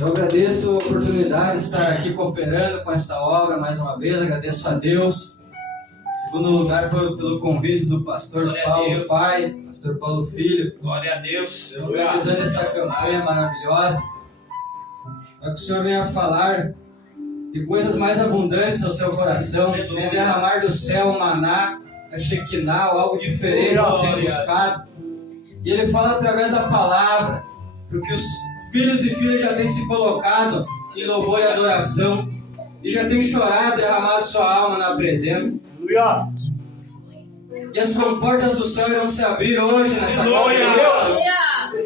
Eu agradeço a oportunidade de estar aqui cooperando com essa obra mais uma vez. Agradeço a Deus. Em segundo lugar, pelo convite do pastor Glória Paulo Pai, pastor Paulo Filho. Glória a Deus. Organizando essa campanha maravilhosa. Para que o Senhor venha falar de coisas mais abundantes ao seu coração. Venha derramar do céu um maná, a Shekinah, algo diferente que eu tenho buscado. E Ele fala através da palavra, porque os filhos e filhas já têm se colocado em louvor e adoração e já têm chorado, derramado sua alma na presença. Aleluia. E as comportas do céu irão se abrir hoje nessa congregação.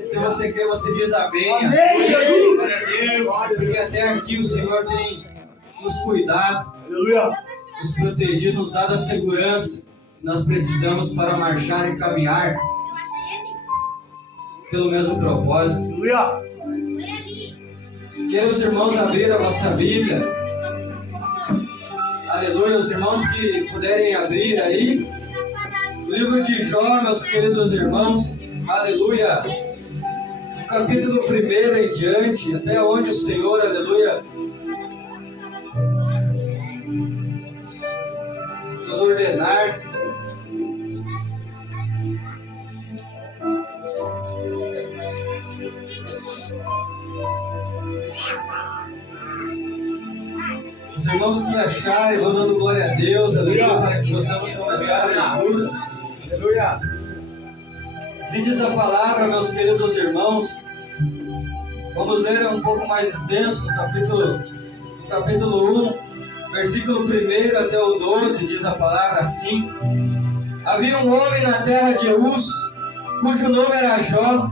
Se você quer, você diz amém. Amém, Jesus. Porque até aqui o Senhor tem nos cuidado, Aleluia. nos protegido, nos dado a segurança que nós precisamos para marchar e caminhar pelo mesmo propósito. Aleluia. Quero os irmãos abrir a nossa Bíblia. Aleluia, os irmãos que puderem abrir aí. O livro de Jó, meus queridos irmãos. Aleluia. O capítulo 1 em diante, até onde o Senhor, aleluia, nos ordenar. Os irmãos que acharem, vão dando glória a Deus, aleluia, para que possamos começar a leitura. Aleluia. Assim diz a palavra, meus queridos irmãos. Vamos ler um pouco mais extenso, capítulo 1, versículo 1 até o 12, diz a palavra assim. Havia um homem na terra de Uz, cujo nome era Jó,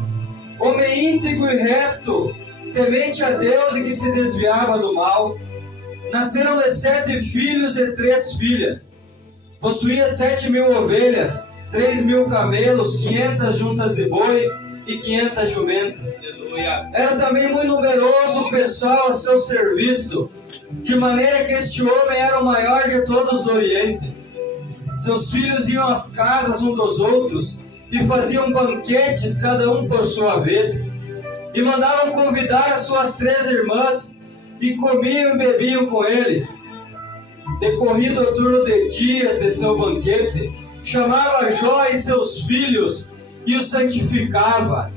homem íntegro e reto, temente a Deus e que se desviava do mal. Nasceram-lhe 7 filhos e 3 filhas. Possuía 7.000 ovelhas, 3.000 camelos, 500 juntas de boi e 500 jumentas. Aleluia. Era também muito numeroso o pessoal a seu serviço, de maneira que este homem era o maior de todos do Oriente. Seus filhos iam às casas um dos outros e faziam banquetes, cada um por sua vez, e mandavam convidar as suas 3 irmãs, e comiam e bebiam com eles. Decorrido o turno de dias de seu banquete, chamava Jó e seus filhos e os santificava.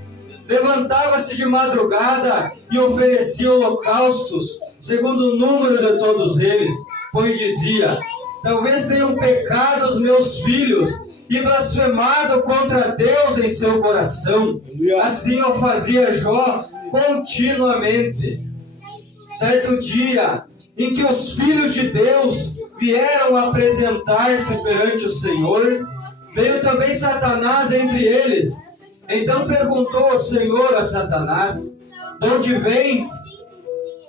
Levantava-se de madrugada e oferecia holocaustos, segundo o número de todos eles, pois dizia: talvez tenham pecado os meus filhos e blasfemado contra Deus em seu coração. Assim o fazia Jó continuamente. Certo dia, em que os filhos de Deus vieram apresentar-se perante o Senhor, veio também Satanás entre eles. Então perguntou o Senhor a Satanás: de onde vens?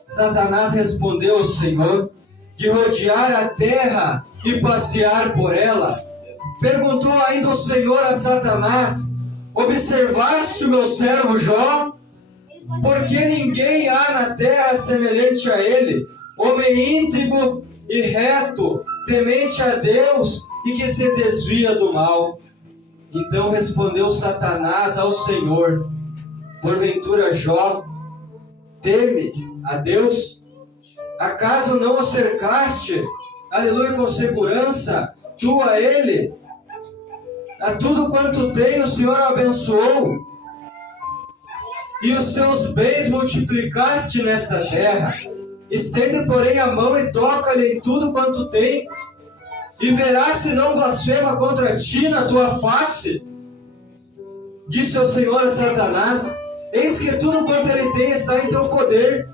Satanás respondeu ao Senhor: de rodear a terra e passear por ela. Perguntou ainda o Senhor a Satanás: observaste o meu servo Jó? Porque ninguém há na terra semelhante a ele, homem íntegro e reto, temente a Deus e que se desvia do mal. Então respondeu Satanás ao Senhor: porventura Jó teme a Deus? Acaso não o cercaste, aleluia, com segurança, tu a ele? A tudo quanto tem o Senhor abençoou, e os seus bens multiplicaste nesta terra. Estende, porém, a mão e toca-lhe em tudo quanto tem, e verás se não blasfema contra ti na tua face. Disse o Senhor a Satanás: eis que tudo quanto ele tem está em teu poder,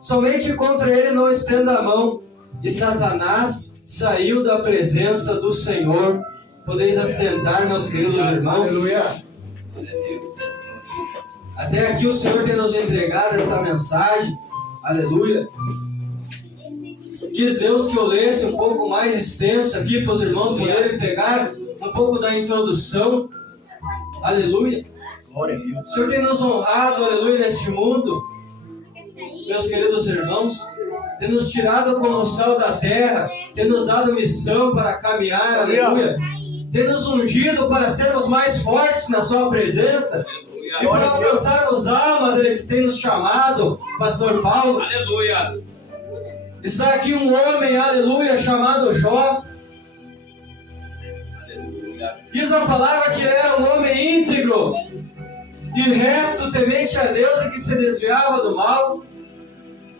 somente contra ele não estenda a mão. E Satanás saiu da presença do Senhor. Podeis assentar, meus queridos irmãos. Aleluia. Até aqui o Senhor tem nos entregado esta mensagem, aleluia. Quis Deus que eu lesse um pouco mais extenso aqui para os irmãos poderem pegar um pouco da introdução, aleluia. Glória a Deus. O Senhor tem nos honrado, aleluia, neste mundo, meus queridos irmãos, tem nos tirado como o sal da terra, tem nos dado missão para caminhar, aleluia. Tem nos ungido para sermos mais fortes na sua presença. E para alcançarmos almas, Ele que tem nos chamado, Pastor Paulo. Aleluia. Está aqui um homem, aleluia, chamado Jó. Aleluia. Diz a palavra que ele era um homem íntegro e reto, temente a Deus e que se desviava do mal.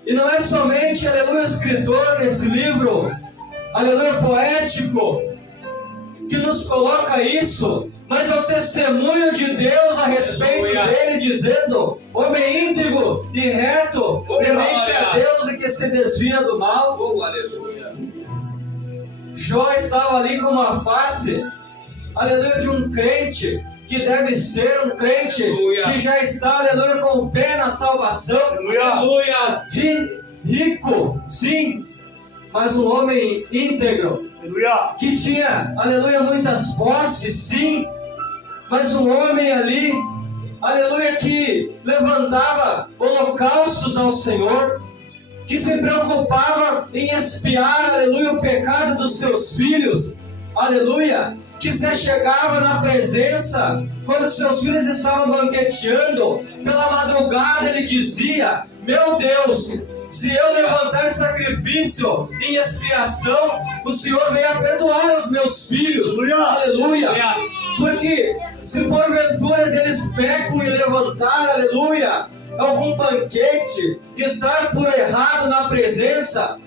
E não é somente, aleluia, o escritor nesse livro, aleluia, poético, que nos coloca isso, mas é o testemunho de Deus a respeito dele, dizendo: homem íntegro e reto, temente a Deus e que se desvia do mal. Oh, aleluia. Jó estava ali com uma face, aleluia, de um crente, que deve ser um crente, Aleluia. Que já está, aleluia, com o pé na salvação. Aleluia. Rico, sim, mas um homem íntegro, Aleluia. que tinha, aleluia, muitas posses, sim, mas um homem ali, aleluia, que levantava holocaustos ao Senhor, que se preocupava em expiar, aleluia, o pecado dos seus filhos, aleluia, que se chegava na presença, quando seus filhos estavam banqueteando, pela madrugada ele dizia: meu Deus, se eu levantar sacrifício em expiação, o Senhor venha perdoar os meus filhos. Aleluia. Porque se porventura eles pecam em levantar, aleluia, algum banquete, estar por errado na presença,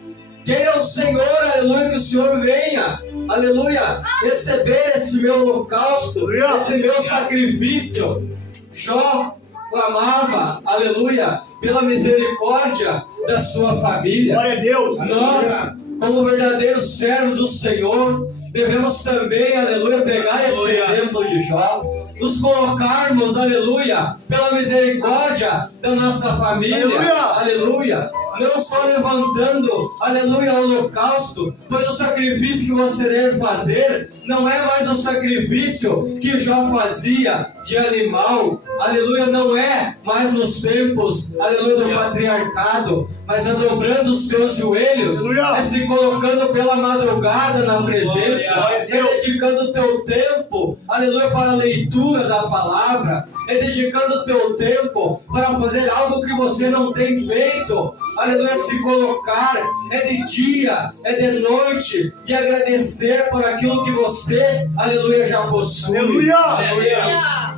queira o Senhor, aleluia, que o Senhor venha, aleluia, receber esse meu holocausto, esse meu sacrifício. Jó clamava, aleluia, pela misericórdia da sua família. Glória a Deus. Nós, como verdadeiros servos do Senhor, devemos também, aleluia, pegar esse exemplo de Jó, nos colocarmos, aleluia, pela misericórdia da nossa família, aleluia, não só levantando, aleluia, o holocausto, pois o sacrifício que você deve fazer não é mais o sacrifício que Jó fazia de animal, aleluia, não é mais nos tempos, aleluia, do patriarcado, mas é dobrando os teus joelhos, é se colocando pela madrugada na presença, é dedicando o teu tempo, aleluia, para a leitura da palavra, é dedicando o teu tempo para fazer algo que você não tem feito, aleluia, se colocar, é de dia, é de noite, de agradecer por aquilo que você, aleluia, já possui. Aleluia.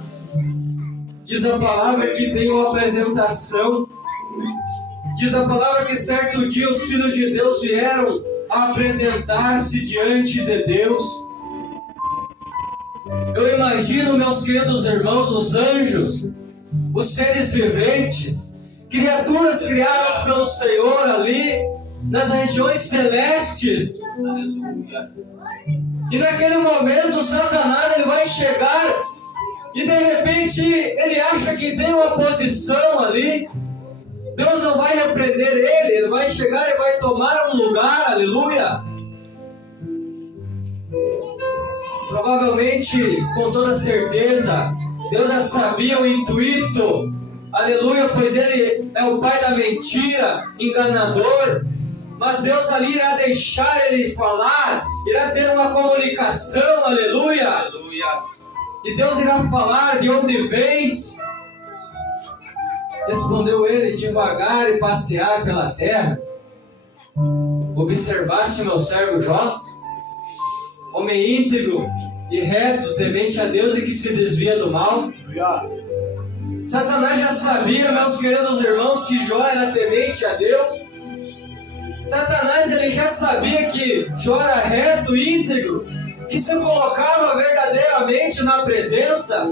Diz a palavra que tem uma apresentação. Diz a palavra que certo dia os filhos de Deus vieram a apresentar-se diante de Deus. Eu imagino, meus queridos irmãos, os anjos, os seres viventes, criaturas criadas pelo Senhor ali, nas regiões celestes. E naquele momento, Satanás ele vai chegar e de repente ele acha que tem uma posição ali. Deus não vai repreender ele vai chegar e vai tomar um lugar, aleluia. Provavelmente, com toda certeza, Deus já sabia o intuito, aleluia, pois ele é o pai da mentira, enganador. Mas Deus ali irá deixar ele falar, irá ter uma comunicação, aleluia. Aleluia. E Deus irá falar: de onde vens? Respondeu ele: devagar e passear pela terra. Observaste meu servo Jó? Homem íntegro e reto, temente a Deus e que se desvia do mal. Satanás já sabia, meus queridos irmãos, que Jó era temente a Deus. Satanás ele já sabia que Jó era reto e íntegro, que se colocava verdadeiramente na presença.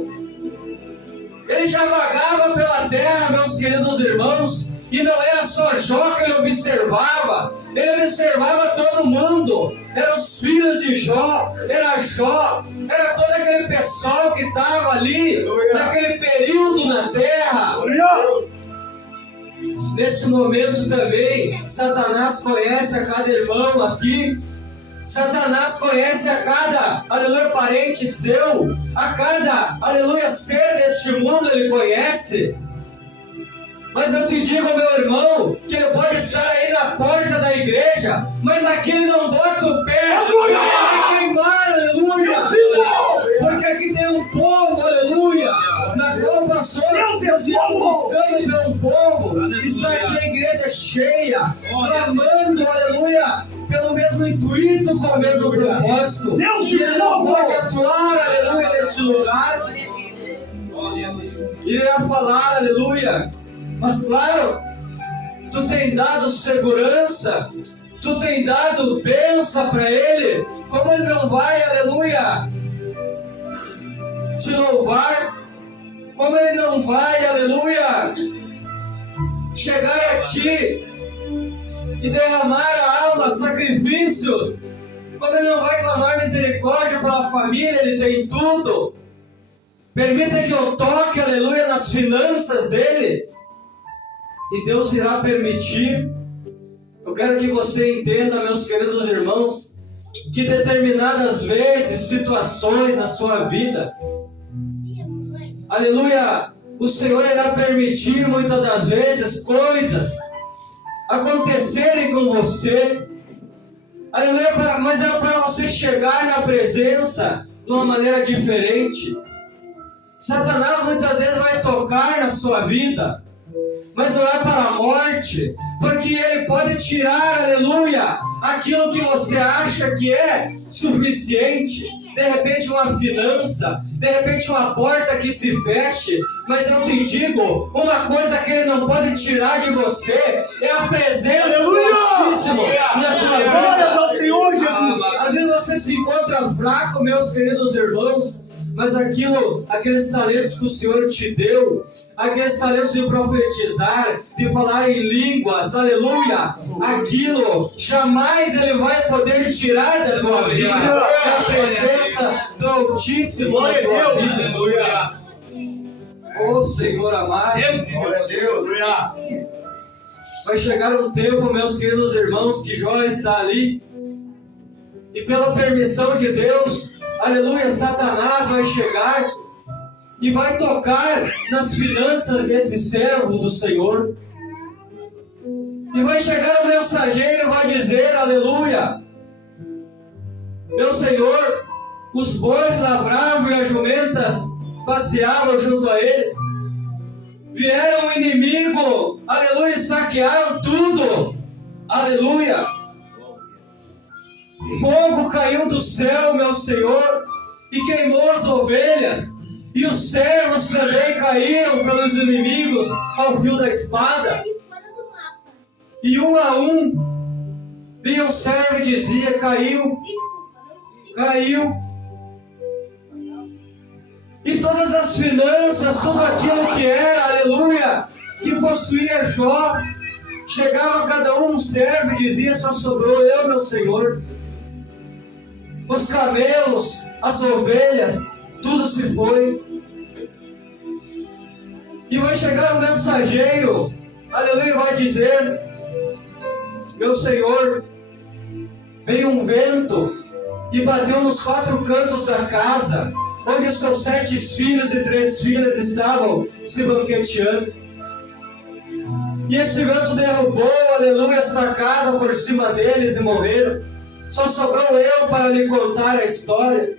Ele já vagava pela terra, meus queridos irmãos, e não era só Jó que ele observava todo mundo. Eram os filhos de Jó, era Jó, era todo aquele pessoal que estava ali, naquele período na terra. Neste momento também, Satanás conhece a cada irmão aqui. Satanás conhece a cada, aleluia, parente seu, a cada, aleluia, ser deste mundo ele conhece. Mas eu te digo, meu irmão, que ele pode estar aí na porta da igreja, mas aqui ele não bota o pé, ele vai queimar, aleluia. Porque aqui tem um povo, aleluia, na qual o pastor cabeça cheia, clamando, aleluia, pelo mesmo intuito, com o mesmo propósito. E Ele não pode atuar, aleluia, neste lugar. Ele irá falar, aleluia. Mas claro, tu tem dado segurança, tu tem dado bênção para Ele. Como Ele não vai, aleluia, te louvar? Como Ele não vai, aleluia, chegar a ti e derramar a alma, sacrifícios? Como Ele não vai clamar misericórdia pela família? Ele tem tudo. Permita que eu toque, aleluia, nas finanças dele, e Deus irá permitir. Eu quero que você entenda, meus queridos irmãos, que determinadas vezes, situações na sua vida, aleluia, o Senhor irá permitir muitas das vezes coisas acontecerem com você, aleluia, mas é para você chegar na presença de uma maneira diferente. Satanás muitas vezes vai tocar na sua vida, mas não é para a morte, porque ele pode tirar, aleluia, aquilo que você acha que é suficiente. De repente uma finança, de repente uma porta que se feche, mas eu te digo, uma coisa que ele não pode tirar de você é a presença do Altíssimo na tua vida. Às vezes você se encontra fraco, meus queridos irmãos, mas aqueles talentos que o Senhor te deu, aqueles talentos de profetizar, de falar em línguas, aleluia, aquilo jamais Ele vai poder tirar da tua vida, a presença do Altíssimo na tua vida. Aleluia. Oh Senhor amado, vai chegar um tempo, meus queridos irmãos, que Jó está ali, e pela permissão de Deus, aleluia, Satanás vai chegar e vai tocar nas finanças desse servo do Senhor. E vai chegar o mensageiro e vai dizer, aleluia, meu Senhor, os bois lavravam e as jumentas passeavam junto a eles. Vieram o inimigo, aleluia, e saquearam tudo, aleluia. Fogo caiu do céu, meu Senhor, e queimou as ovelhas, e os servos também caíram pelos inimigos ao fio da espada. E um a um vinha um servo e dizia, caiu. E todas as finanças, tudo aquilo que era, aleluia, que possuía Jó, chegava cada um servo e dizia, só sobrou eu, meu Senhor. Os camelos, as ovelhas, tudo se foi. E vai chegar um mensageiro, aleluia, e vai dizer, meu Senhor, veio um vento e bateu nos 4 cantos da casa, onde os seus 7 filhos e 3 filhas estavam se banqueteando. E esse vento derrubou, aleluia, esta casa por cima deles e morreram. Só sobrou eu para lhe contar a história.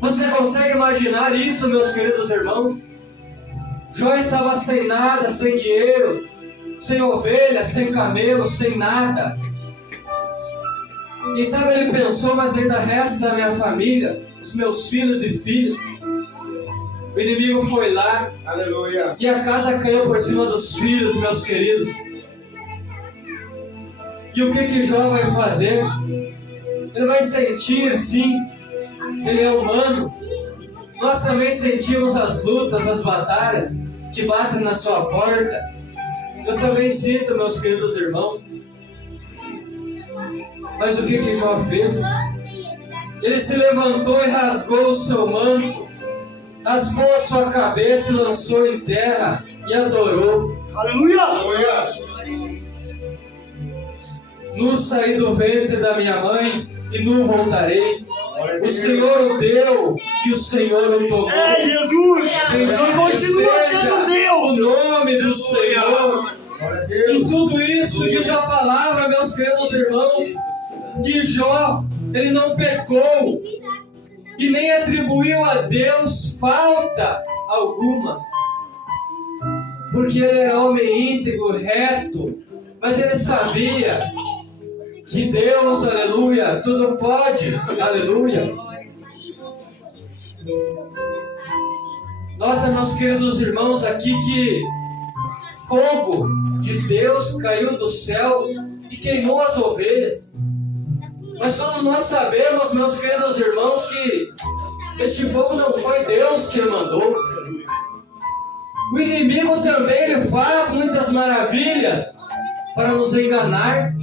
Você consegue imaginar isso, meus queridos irmãos? Jó estava sem nada, sem dinheiro, sem ovelha, sem camelo, sem nada. Quem sabe ele pensou, mas ainda resta da minha família, os meus filhos e filhas. O inimigo foi lá, aleluia, e a casa caiu por cima dos filhos, meus queridos. E o que Jó vai fazer? Ele vai sentir, sim, ele é humano. Nós também sentimos as lutas, as batalhas que batem na sua porta. Eu também sinto, meus queridos irmãos. Mas o que Jó fez? Ele se levantou e rasgou o seu manto, raspou a sua cabeça e lançou em terra e adorou. Aleluia! Nu saí do ventre da minha mãe e nu voltarei. O Senhor o deu e o Senhor o tomou. É Jesus! Bendito seja o nome do Senhor. Em tudo isso diz a palavra, meus queridos irmãos, que Jó, ele não pecou e nem atribuiu a Deus falta alguma. porque ele era homem íntegro, reto, mas ele sabia que Deus, aleluia, tudo pode, aleluia. Nota, meus queridos irmãos, aqui que fogo de Deus caiu do céu e queimou as ovelhas. Mas todos nós sabemos, meus queridos irmãos, que este fogo não foi Deus que mandou. O inimigo também ele faz muitas maravilhas para nos enganar.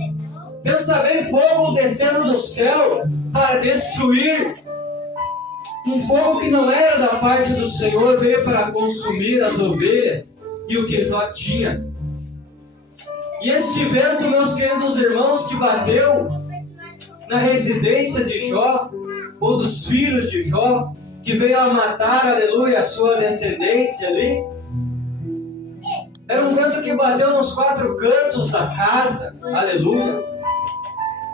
Pensa bem, fogo descendo do céu para destruir. Um fogo que não era da parte do Senhor, veio para consumir as ovelhas e o que Jó tinha. E este vento, meus queridos irmãos, que bateu na residência de Jó, ou dos filhos de Jó, que veio a matar, aleluia, a sua descendência ali, era um vento que bateu nos 4 cantos da casa, aleluia.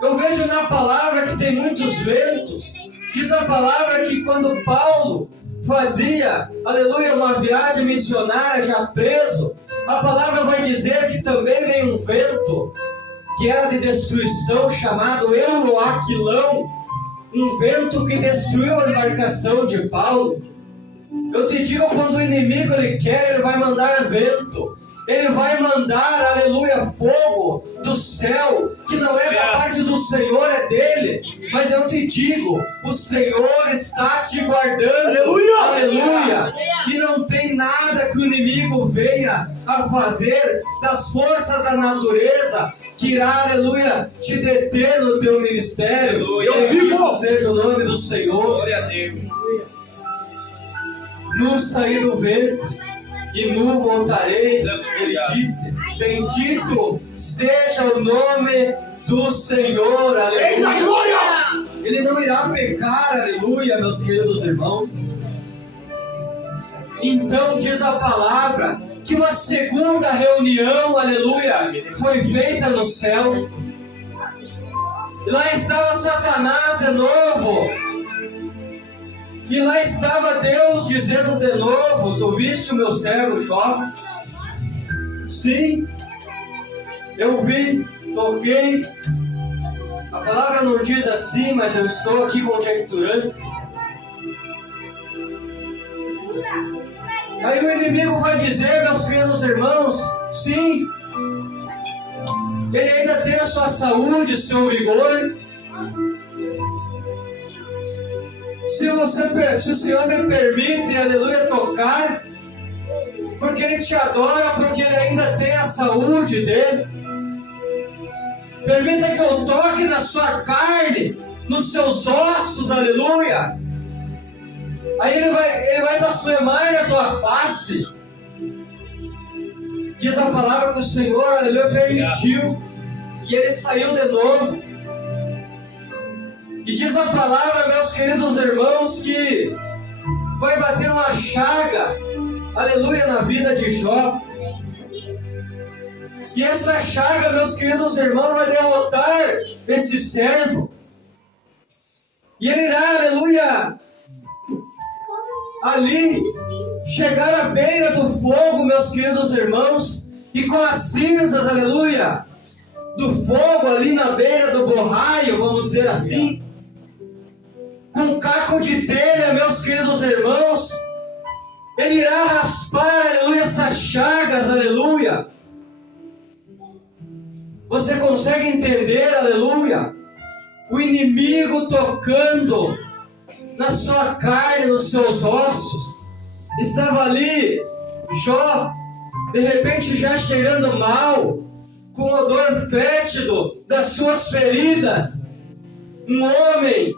Eu vejo na palavra que tem muitos ventos. Diz a palavra que quando Paulo fazia, aleluia, uma viagem missionária já preso, a palavra vai dizer que também veio um vento que era de destruição, chamado Euroaquilão, um vento que destruiu a embarcação de Paulo. Eu te digo, quando o inimigo ele quer, ele vai mandar vento. Ele vai mandar, aleluia, fogo do céu, que não é da parte do Senhor, é dele. Mas eu te digo, o Senhor está te guardando, aleluia, aleluia. E não tem nada que o inimigo venha a fazer das forças da natureza que irá, aleluia, te deter no teu ministério. Bendito seja o nome do Senhor. Glória a Deus. Nu saí do vento e nu voltarei, ele disse. Bendito seja o nome do Senhor, aleluia. Ele não irá pecar, aleluia, meus queridos irmãos. Então diz a palavra que uma segunda reunião, aleluia, foi feita no céu. E lá estava Satanás de novo. E lá estava Deus dizendo de novo: tu viste o meu servo Jó? Sim, eu vi, toquei. A palavra não diz assim, mas eu estou aqui conjecturando. Aí o inimigo vai dizer, meus queridos irmãos, sim, ele ainda tem a sua saúde, seu vigor. Se o Senhor me permite, aleluia, tocar, porque Ele te adora, porque Ele ainda tem a saúde dele. Permita que eu toque na sua carne, nos seus ossos, aleluia. Aí ele vai blasfemar na tua face. Diz a palavra que o Senhor, aleluia, permitiu, e ele saiu de novo. E diz a palavra, meus queridos irmãos, que vai bater uma chaga, aleluia, na vida de Jó. E essa chaga, meus queridos irmãos, vai derrotar esse servo. E ele irá, aleluia, ali chegar à beira do fogo, meus queridos irmãos, e com as cinzas, aleluia, do fogo ali na beira do borraio, vamos dizer assim, com um caco de telha, meus queridos irmãos, ele irá raspar, aleluia, essas chagas, aleluia. Você consegue entender, aleluia, o inimigo tocando na sua carne, nos seus ossos? Estava ali Jó, de repente já cheirando mal, com o odor fétido das suas feridas. Um homem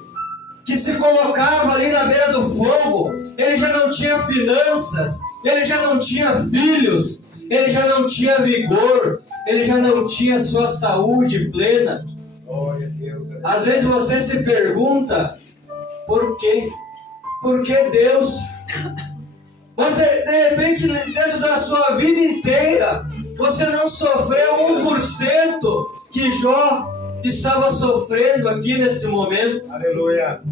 que se colocava ali na beira do fogo, ele já não tinha finanças, ele já não tinha filhos, ele já não tinha vigor, ele já não tinha sua saúde plena. Às vezes você se pergunta, por quê? Por que Deus? Mas de repente, dentro da sua vida inteira, você não sofreu 1% que Jó estava sofrendo aqui neste momento. Aleluia.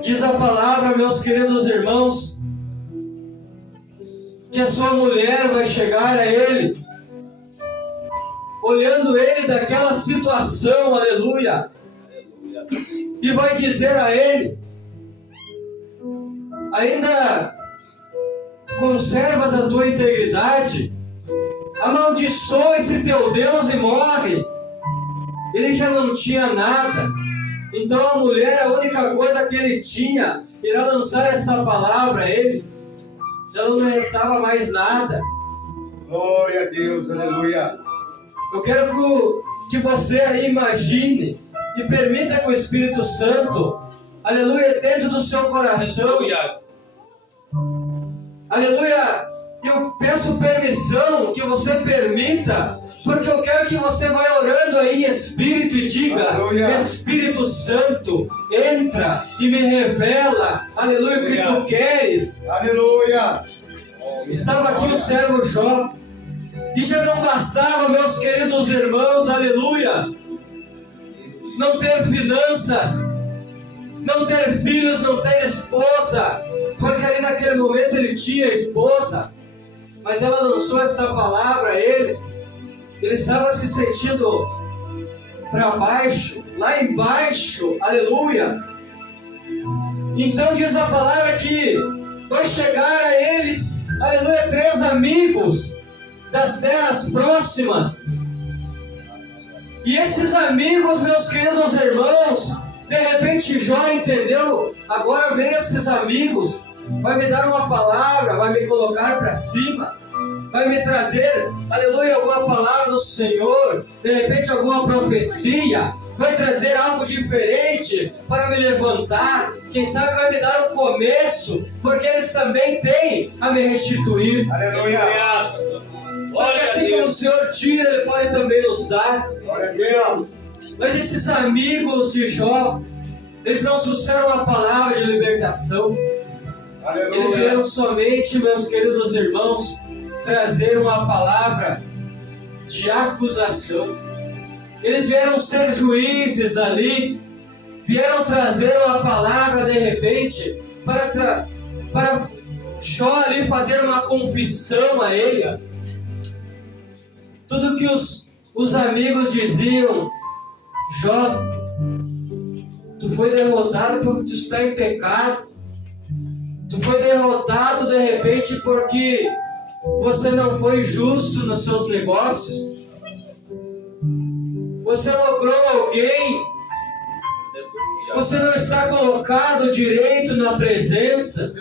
Diz a palavra, meus queridos irmãos, que a sua mulher vai chegar a ele, olhando ele daquela situação, aleluia, e vai dizer a ele: ainda conservas a tua integridade? Amaldiçoa esse teu Deus e morre. Ele já não tinha nada, então a mulher, a única coisa que ele tinha, irá lançar esta palavra a ele. Já não restava mais nada. Glória a Deus, aleluia. Eu quero que você aí imagine e permita que o Espírito Santo, aleluia, dentro do seu coração, aleluia, eu peço permissão que você permita, porque eu quero que você vá orando aí em Espírito e diga: aleluia. Espírito Santo, entra e me revela, aleluia, o que tu queres. Aleluia. Estava aqui o servo Jó, e já não bastava, meus queridos irmãos, aleluia, não ter finanças, não ter filhos, não ter esposa, porque ali naquele momento ele tinha esposa, mas ela lançou esta palavra a ele. Ele estava se sentindo para baixo, lá embaixo, aleluia. Então diz a palavra que vai chegar a ele, aleluia, 3 amigos das terras próximas. E esses amigos, meus queridos irmãos, de repente Jó entendeu: agora vem esses amigos, vai me dar uma palavra, vai me colocar para cima, vai me trazer, aleluia, alguma palavra do Senhor, de repente alguma profecia, vai trazer algo diferente para me levantar, quem sabe vai me dar um começo, porque eles também têm a me restituir. Aleluia. Porque assim como o Senhor tira, Ele pode também nos dar. Glória a Deus. Mas esses amigos de Jó, eles não trouxeram uma palavra de libertação. Aleluia. Eles vieram somente, meus queridos irmãos, trazer uma palavra de acusação. Eles vieram ser juízes ali, vieram trazer uma palavra de repente para Jó ali fazer uma confissão a eles. Tudo que os amigos diziam: Jó, tu foi derrotado porque tu está em pecado. Tu foi derrotado de repente porque você não foi justo nos seus negócios. Você logrou alguém. Você não está colocado direito na presença.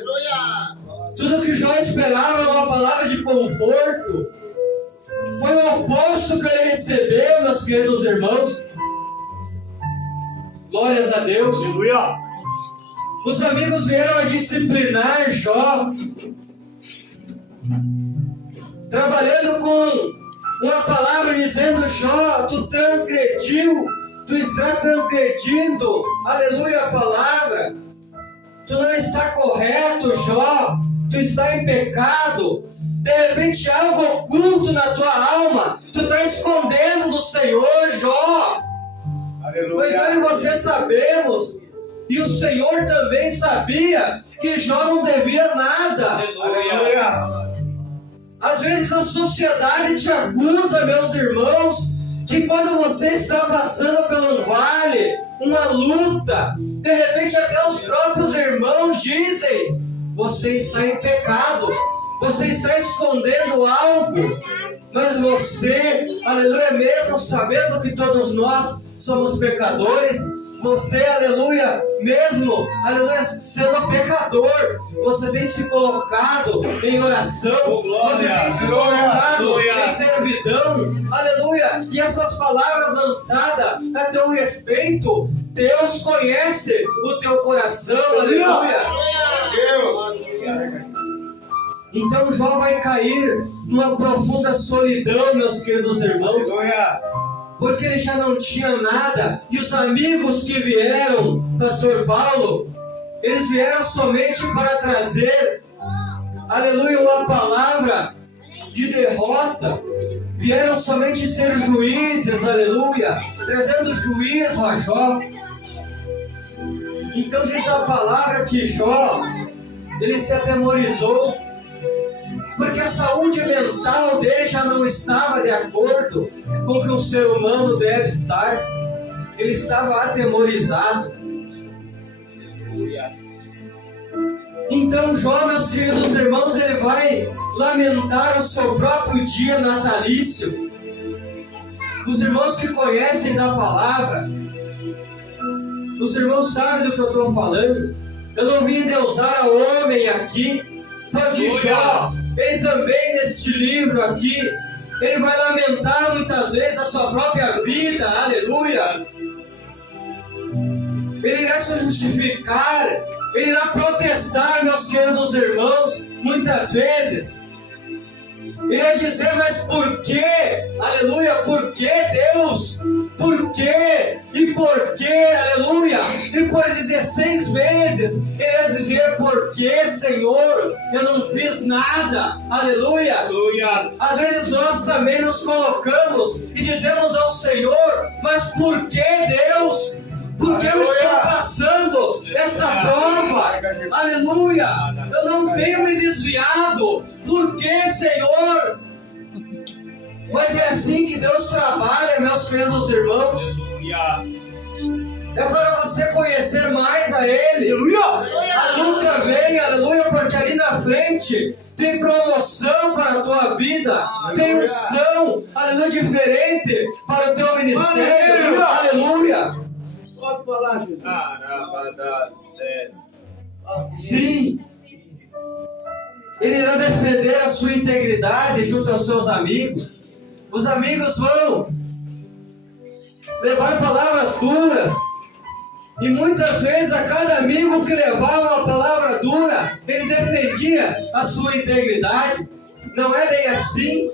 Tudo que Jó esperava era uma palavra de conforto. Foi o oposto que ele recebeu, meus queridos irmãos. Glórias a Deus. Aleluia. Os amigos vieram a disciplinar Jó, trabalhando com uma palavra dizendo: Jó, tu transgrediu, tu está transgredindo, aleluia, a palavra. Tu não está correto, Jó, tu está em pecado. De repente algo oculto na tua alma, tu está escondendo do Senhor, Jó. Aleluia. Pois eu e você sabemos, e o Senhor também sabia, que Jó não devia nada. Aleluia. Às vezes a sociedade te acusa, meus irmãos, que quando você está passando por um vale, uma luta, de repente até os próprios irmãos dizem: você está em pecado, você está escondendo algo. Mas você, aleluia, mesmo sabendo que todos nós somos pecadores, você, aleluia, mesmo, aleluia, sendo pecador, você tem se colocado em oração, você tem se colocado em servidão, aleluia, e essas palavras lançadas a teu respeito, Deus conhece o teu coração, aleluia. Então Jó vai cair numa profunda solidão, meus queridos irmãos. Porque ele já não tinha nada. E os amigos que vieram, pastor Paulo, eles vieram somente para trazer, aleluia, uma palavra de derrota. Vieram somente ser juízes, aleluia, trazendo juízo a Jó. Então diz a palavra que Jó, ele se atemorizou, porque a saúde mental dele já não estava de acordo com o que um ser humano deve estar. Ele estava atemorizado. Então Jó, meus queridos irmãos, ele vai lamentar o seu próprio dia natalício. Os irmãos que conhecem da palavra, os irmãos sabem do que eu estou falando. Eu não vim endeusar ao homem aqui, porque Jó, ele também neste livro aqui, ele vai lamentar muitas vezes a sua própria vida, aleluia. Ele irá se justificar, ele irá protestar, meus queridos irmãos, muitas vezes. Ele vai dizer, mas por quê? Aleluia, por que Deus? Por quê? E por quê? Aleluia. E por 16 vezes, ele vai dizer, por que, Senhor? Eu não fiz nada. Aleluia. Aleluia. Às vezes nós também nos colocamos e dizemos ao Senhor, mas por que Deus? Por que eu estou passando esta prova? Aleluia! Eu não tenho me desviado. Por que, Senhor? Mas é assim que Deus trabalha, meus queridos irmãos. É para você conhecer mais a Ele. A luta vem, aleluia, porque ali na frente tem promoção para a tua vida. Tem unção, aleluia, diferente para o teu ministério. Aleluia! Pode falar, Jesus. Sim. Ele irá defender a sua integridade junto aos seus amigos. Os amigos vão levar palavras duras. E muitas vezes a cada amigo que levava uma palavra dura, ele defendia a sua integridade. Não é bem assim.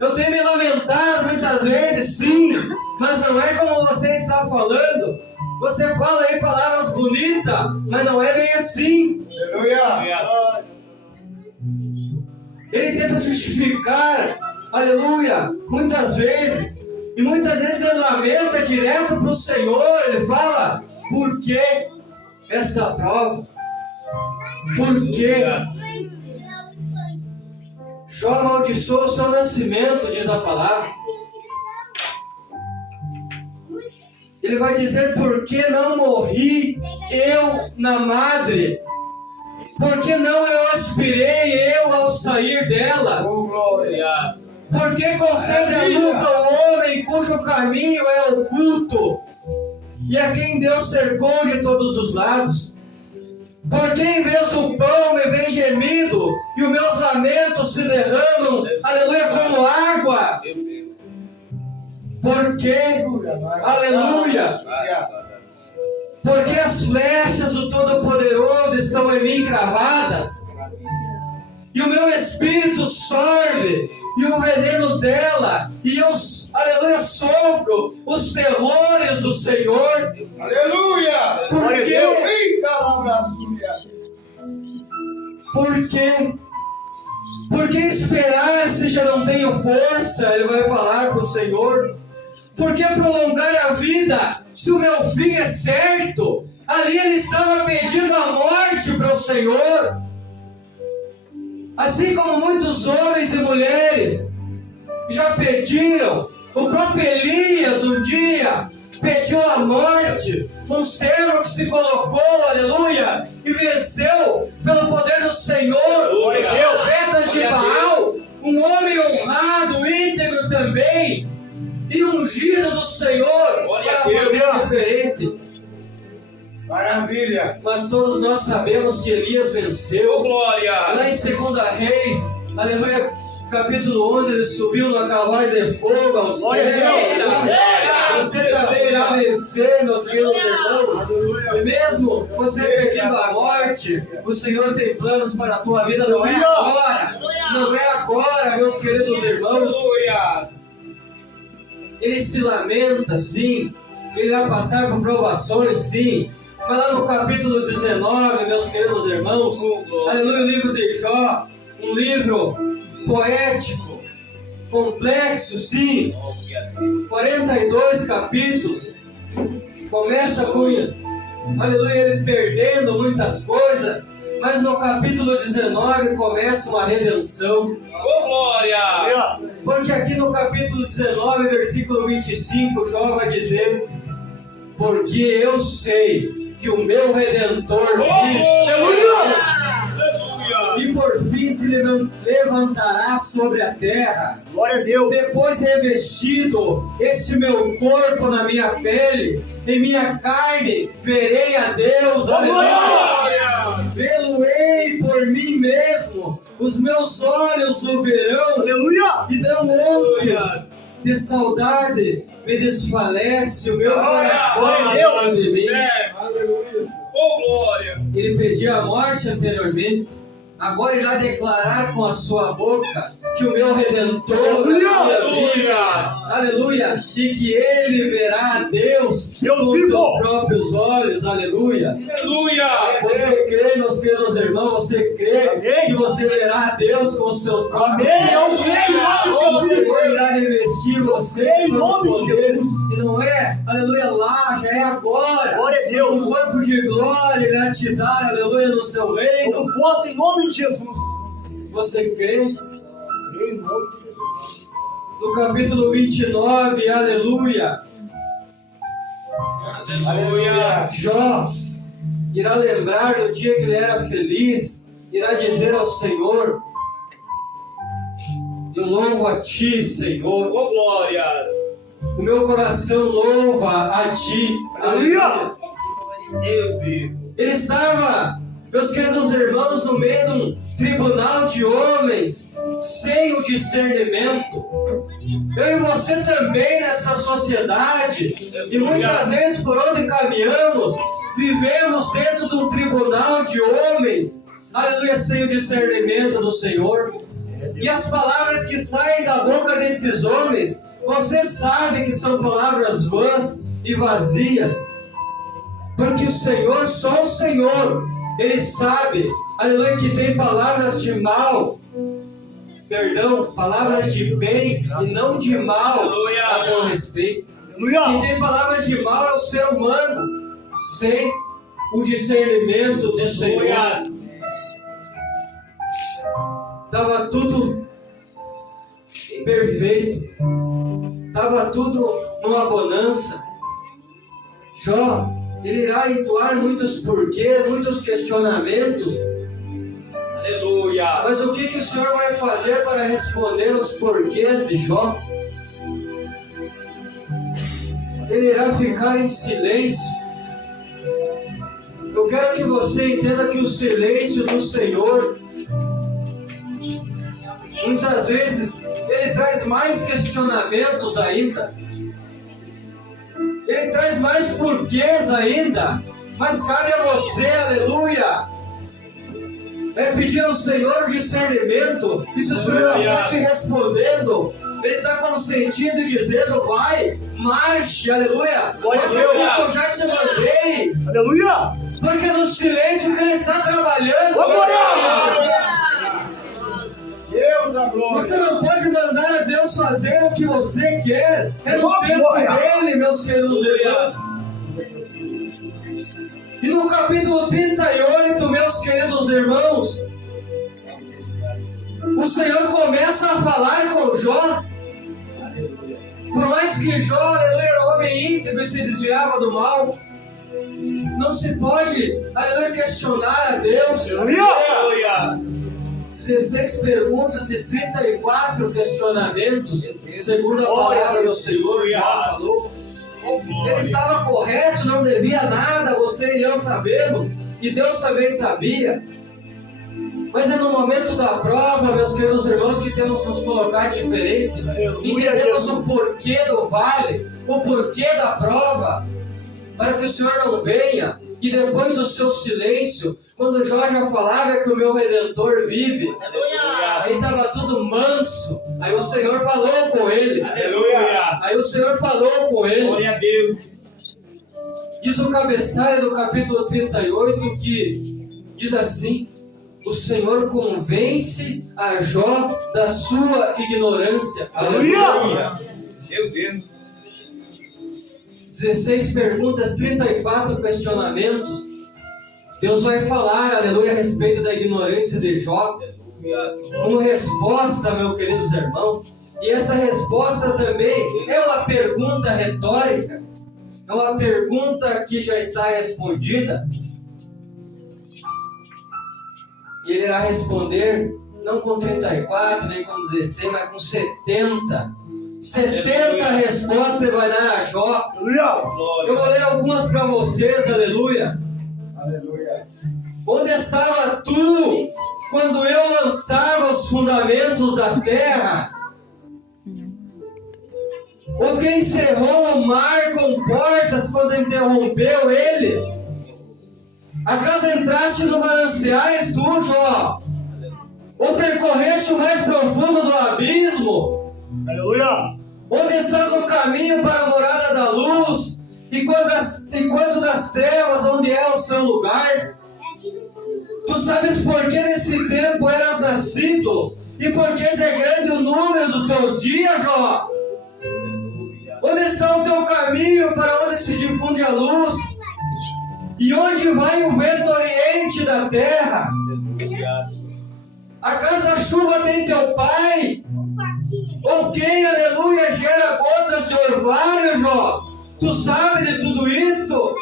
Eu tenho me lamentado muitas vezes, sim, mas não é como você está falando. Você fala aí palavras bonitas, mas não é bem assim. Aleluia. Ele tenta justificar, aleluia, muitas vezes. E muitas vezes ele lamenta direto para o Senhor. Ele fala, por que esta prova? Por quê? Jó amaldiçoou o seu nascimento, diz a palavra. Ele vai dizer, por que não morri eu na madre? Por que não eu aspirei eu ao sair dela? Oh, glória. Por que concede a luz ao homem cujo caminho é oculto? E a quem Deus cercou de todos os lados? Por que em vez do pão me vem gemido e os meus lamentos se derramam, aleluia, como água? Por que, aleluia, porque as flechas do Todo-Poderoso estão em mim cravadas, e o meu espírito sorve, e o veneno dela, e eu, aleluia, sofro os terrores do Senhor. Aleluia. Por quê? Por quê? Por que esperar se já não tenho força? Ele vai falar para o Senhor. Por que prolongar a vida se o meu fim é certo? Ali ele estava pedindo a morte para o Senhor. Assim como muitos homens e mulheres já pediram. O próprio Elias um dia pediu a morte. Um servo que se colocou, aleluia, e venceu pelo poder do Senhor. Os profetas de Baal, um homem honrado, íntegro também, e ungido do Senhor, para fazer diferente. Maravilha. Mas todos nós sabemos que Elias venceu. Glória. Lá em 2 Reis, aleluia, capítulo 11, ele subiu no cavalo de fogo ao céu. Você também irá vencer, meus queridos irmãos. E mesmo você pedindo a morte, o Senhor tem planos para a tua vida. Não é agora. Não é agora, meus queridos irmãos. Ele se lamenta, sim. Ele vai passar por provações, sim. Mas lá no capítulo 19, meus queridos irmãos, aleluia, o livro de Jó, um livro poético, complexo, sim, 42 capítulos, começa com, aleluia, ele perdendo muitas coisas, Mas no capítulo 19 começa uma redenção. Ô, glória. Porque aqui no capítulo 19, versículo 25, Jó vai dizer: porque eu sei que o meu Redentor vive, Aleluia. e por fim se levantará sobre a terra. Glória a Deus. Depois revestido este meu corpo na minha pele, em minha carne verei a Deus. Aleluia. Vê-lo-ei por mim mesmo, os meus olhos o verão. Aleluia. E dão outros de saudade, me desfalece o meu coração dentro de mim. Aleluia. Ô, glória. Ele pedia a morte anteriormente, agora irá declarar com a sua boca que o meu Redentor vive. Aleluia, e que ele verá a Deus com seus próprios olhos. Aleluia. Aleluia. Você crê, meus queridos irmãos, você crê que você verá a Deus com os seus próprios olhos? O Senhor irá revestir você com todo poder, e não é, aleluia, lá, já é agora. Glória a Deus. Um corpo de glória Ele irá te dar, aleluia, no seu reino. Eu posso em nome de Jesus. Você crê? Em nome de Jesus. No capítulo 29, aleluia, Aleluia. Jó irá lembrar do dia que ele era feliz, irá dizer ao Senhor: eu louvo a Ti, Senhor, Ô, glória. o meu coração louva a Ti. Aleluia. Eu vivo. Ele estava, meus queridos irmãos, no meio de um tribunal de homens, sem o discernimento. Eu e você também nessa sociedade, e muitas vezes por onde caminhamos, vivemos dentro de um tribunal de homens, aleluia, sem o discernimento do Senhor. E as palavras que saem da boca desses homens, você sabe que são palavras vãs e vazias, porque o Senhor, só o Senhor, Ele sabe, aleluia, que tem palavras de mal, perdão, palavras de bem e não de mal a meu respeito. Quem tem palavras de mal é o ser humano, sem o discernimento do Senhor. Estava tudo perfeito, estava tudo numa bonança. Jó, ele irá entoar muitos porquês, muitos questionamentos. Aleluia. Mas o que o Senhor vai fazer para responder os porquês de Jó? Ele irá ficar em silêncio. Eu quero que você entenda que o silêncio do Senhor, muitas vezes, ele traz mais questionamentos ainda. Ele traz mais porquês ainda. Mas cabe a você, aleluia, é pedir ao Senhor o discernimento. E se o Senhor não está te respondendo, Ele está consentindo e dizendo: vai, marche, aleluia. Mas eu já te mandei. Aleluia. Porque no silêncio que Ele está trabalhando. Deus da glória. Você não pode mandar a Deus fazer o que você quer. É no tempo dele, meus queridos irmãos. E no capítulo 38, meus queridos irmãos, o Senhor começa a falar com Jó. Por mais que Jó era um homem íntegro e se desviava do mal, não se pode, aleluia, questionar a Deus. Aleluia. 16 perguntas e 34 questionamentos, segundo a palavra do Senhor. Jó falou. Ele estava correto, não devia nada, você e eu sabemos, e Deus também sabia. Mas é no momento da prova, meus queridos irmãos, que temos que nos colocar diferente. Entendemos o porquê do vale, o porquê da prova, para que o Senhor não venha e depois do seu silêncio, quando Jó já falava que o meu Redentor vive, aí estava tudo manso. Aí o Senhor falou com ele. Aleluia. Aí o Senhor falou com ele. Glória a Deus. Diz o cabeçalho do capítulo 38 que diz assim: o Senhor convence a Jó da sua ignorância. Aleluia. Meu Deus. 16 perguntas, 34 questionamentos. Deus vai falar, aleluia, a respeito da ignorância de Jó, como resposta, meus queridos irmãos. E essa resposta também é uma pergunta retórica, é uma pergunta que já está respondida. E ele irá responder, não com 34, nem com 16, mas com 70. 70 respostas ele vai dar a Jó. Aleluia. Eu vou ler algumas para vocês, aleluia. Aleluia. Onde estava tu quando eu lançava os fundamentos da terra? O que encerrou o mar com portas quando interrompeu ele? Acaso entraste no mananciais tu, Jó? Ou percorreste o mais profundo do abismo? Aleluia. Onde estás o caminho para a morada da luz? E quanto das trevas, onde é o seu lugar? Tu sabes por que nesse tempo eras nascido? E por que é grande o número dos teus dias, Jó? Onde está o teu caminho para onde se difunde a luz? E onde vai o vento oriente da terra? Acaso a chuva tem teu pai? Ou quem, aleluia, gera gotas de orvalho, Jó? Tu sabes de tudo isto?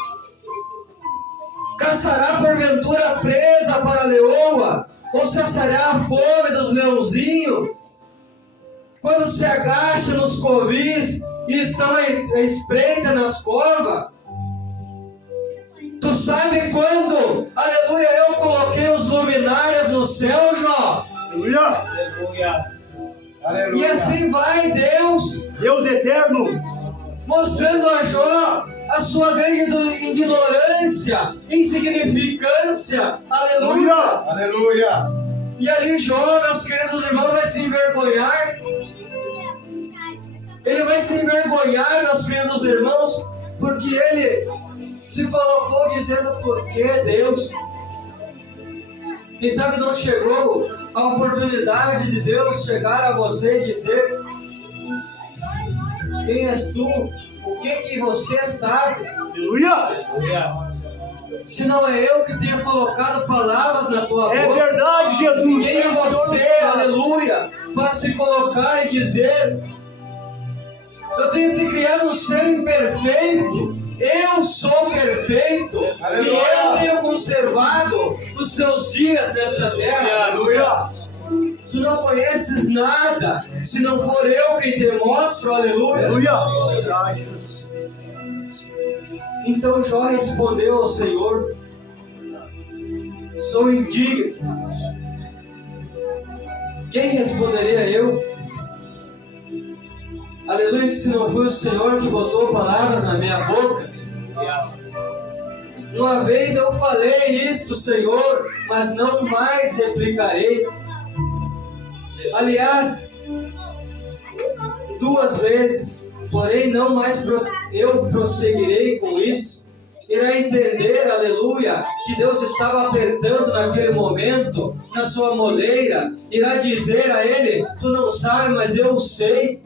Caçará porventura presa para a leoa? Ou saciará a fome dos leãozinhos? Quando se agacha nos covis e estão à espreita nas covas? Tu sabe quando, aleluia, eu coloquei os luminares no céu, Jó? Aleluia. E assim vai Deus, Deus eterno. mostrando a Jó a sua grande ignorância, insignificância, aleluia. Aleluia. E ali Jó, meus queridos irmãos, vai se envergonhar. Ele vai se envergonhar, meus queridos irmãos, porque ele se colocou dizendo: por que Deus? Quem sabe não chegou a oportunidade de Deus chegar a você e dizer: quem és tu? O que você sabe? Aleluia. Se não é eu que tenho colocado palavras na tua É boca. verdade, Jesus. Quem é você, aleluia, para se colocar e dizer: eu tenho te criado um ser imperfeito, eu sou perfeito, e eu tenho conservado os teus dias nesta terra. Aleluia. Tu não conheces nada, se não for eu quem te mostro, aleluia. Aleluia. Verdade. Então Jó respondeu ao Senhor: sou indigno. Quem responderia eu? Aleluia, que se não foi o Senhor que botou palavras na minha boca. Uma vez eu falei isto, Senhor, mas não mais replicarei. Aliás, 2 vezes, porém não mais eu prosseguirei com isso. Irá entender, aleluia, que Deus estava apertando naquele momento, na sua moleira. Irá dizer a ele: tu não sabe, mas eu sei.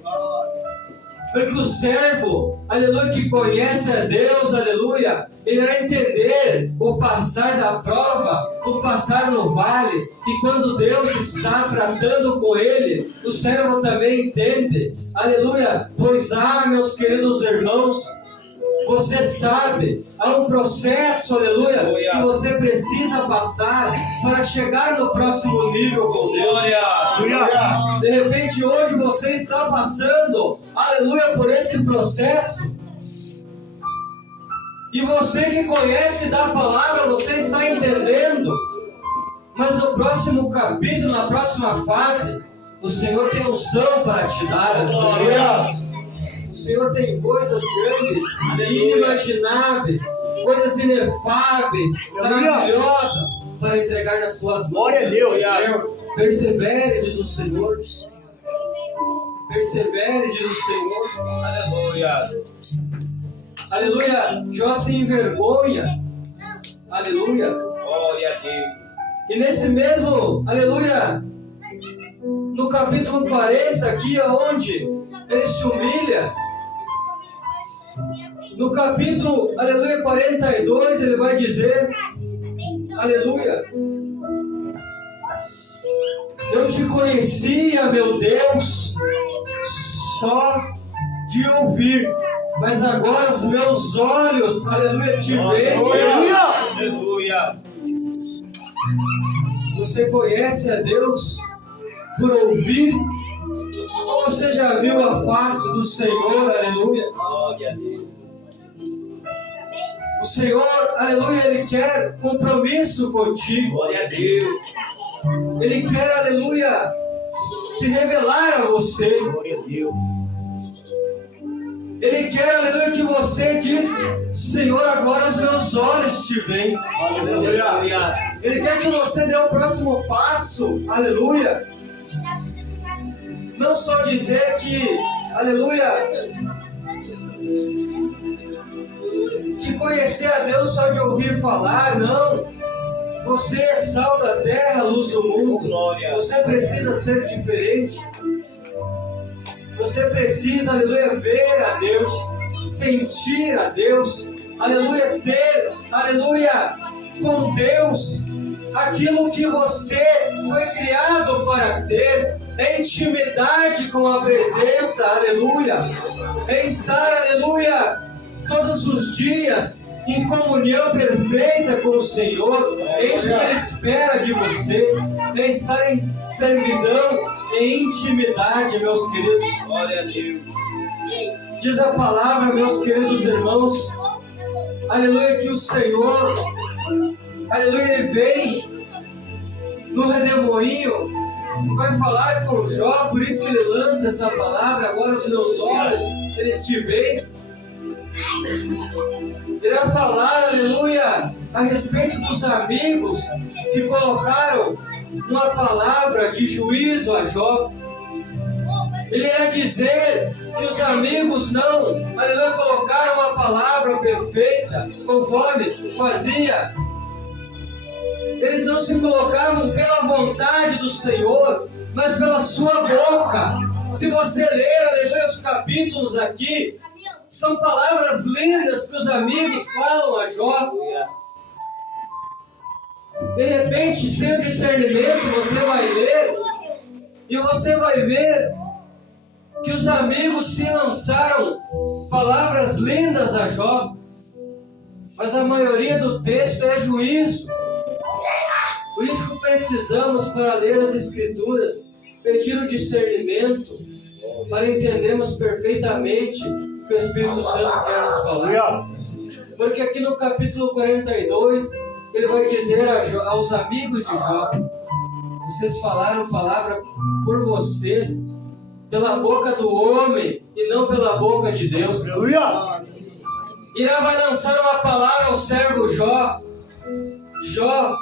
Porque o servo, aleluia, que conhece a Deus, aleluia, ele irá entender o passar da prova, o passar no vale. E quando Deus está tratando com ele, o servo também entende, aleluia. Pois meus queridos irmãos, você sabe, há um processo, aleluia, que você precisa passar para chegar no próximo nível com Deus. Aleluia. De repente hoje você está passando, aleluia, por esse processo. E você que conhece da palavra, você está entendendo. Mas no próximo capítulo, na próxima fase, o Senhor tem unção para te dar. Aleluia. O Senhor tem coisas grandes e inimagináveis, coisas inefáveis, maravilhosas para entregar nas tuas mãos. Glória a Deus. Persevere, diz o Senhor. Persevere, diz o Senhor. Aleluia. Aleluia. Jó se envergonha. Aleluia. Glória a Deus. E nesse mesmo, aleluia, no capítulo 40, aqui aonde ele se humilha, no capítulo, aleluia, 42, ele vai dizer: aleluia. Eu te conhecia, meu Deus, só de ouvir, mas agora os meus olhos, aleluia, te veem. Aleluia. Você conhece a Deus por ouvir? Ou você já viu a face do Senhor, aleluia? Glória a Deus. O Senhor, aleluia, Ele quer compromisso contigo. Glória a Deus. Ele quer, aleluia, se revelar a você. Glória a Deus. Ele quer, aleluia, que você diz: Senhor, agora os meus olhos te veem. Aleluia. Ele quer que você dê o próximo passo, aleluia. Não só dizer que, aleluia, que conhecer a Deus só de ouvir falar, não. Você é sal da terra, luz do mundo. Glória. Você precisa ser diferente. Você precisa, aleluia, ver a Deus, sentir a Deus, aleluia, ter, aleluia, com Deus aquilo que você foi criado para ter. É intimidade com a presença, aleluia. É estar, aleluia, todos os dias em comunhão perfeita com o Senhor. É isso que Ele espera de você. É estar em servidão, em intimidade, meus queridos. Glória a Deus. Diz a palavra, meus queridos irmãos, aleluia, que o Senhor, aleluia, Ele vem no redemoinho, vai falar com Jó, por isso que ele lança essa palavra: agora os meus olhos, eles te veem. Ele vai falar, aleluia, a respeito dos amigos que colocaram uma palavra de juízo a Jó. Ele irá dizer que os amigos não, aleluia, colocaram uma palavra perfeita, conforme fazia. Eles não se colocavam pela vontade do Senhor, mas pela sua boca. Se você ler, aleluia, os capítulos aqui, são palavras lindas que os amigos falam a Jó. De repente, sem o discernimento, você vai ler e você vai ver que os amigos se lançaram palavras lindas a Jó, mas a maioria do texto é juízo. Por isso que precisamos, para ler as Escrituras, pedir o discernimento para entendermos perfeitamente o que o Espírito Santo quer nos falar. Porque aqui no capítulo 42, ele vai dizer aos amigos de Jó: vocês falaram palavra por vocês, pela boca do homem e não pela boca de Deus. Irá vai lançar uma palavra ao servo Jó: Jó,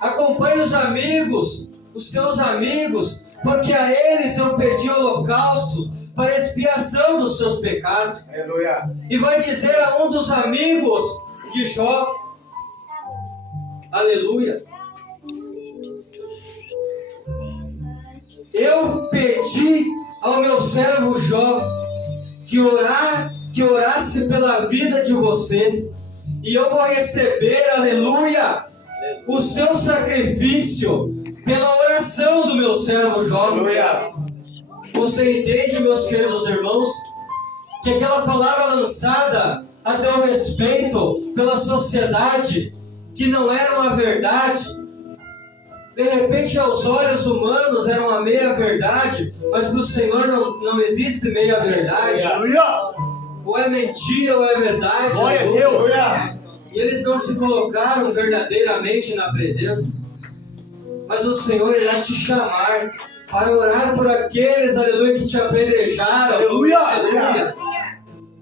acompanhe os amigos, os teus amigos, porque a eles eu pedi holocausto para expiação dos seus pecados. Aleluia. E vai dizer a um dos amigos de Jó, aleluia, eu pedi ao meu servo Jó que orasse pela vida de vocês, e eu vou receber, aleluia, o seu sacrifício pela oração do meu servo Jó. Aleluia. Você entende, meus queridos irmãos, que aquela palavra lançada a teu respeito pela sociedade, que não era uma verdade, de repente aos olhos humanos era uma meia verdade, mas para o Senhor não existe meia verdade. Aleluia. Ou é mentira ou é verdade. Glória a Deus. E eles não se colocaram verdadeiramente na presença. Mas o Senhor irá te chamar para orar por aqueles, aleluia, que te apedrejaram. Aleluia. Aleluia.